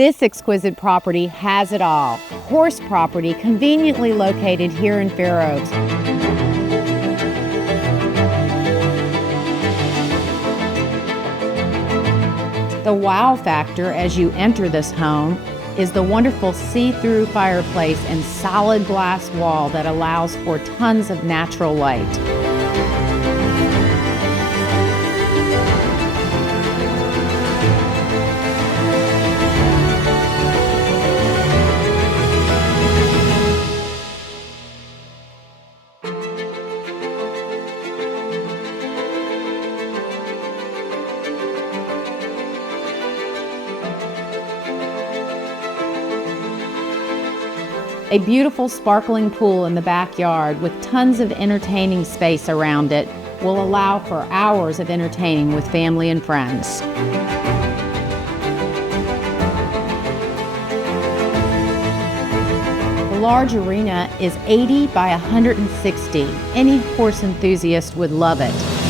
This exquisite property has it all. Horse property conveniently located here in Fair Oaks. The wow factor as you enter this home is the wonderful see-through fireplace and solid glass wall that allows for tons of natural light. A beautiful sparkling pool in the backyard with tons of entertaining space around it will allow for hours of entertaining with family and friends. The large arena is 80 by 160. Any horse enthusiast would love it.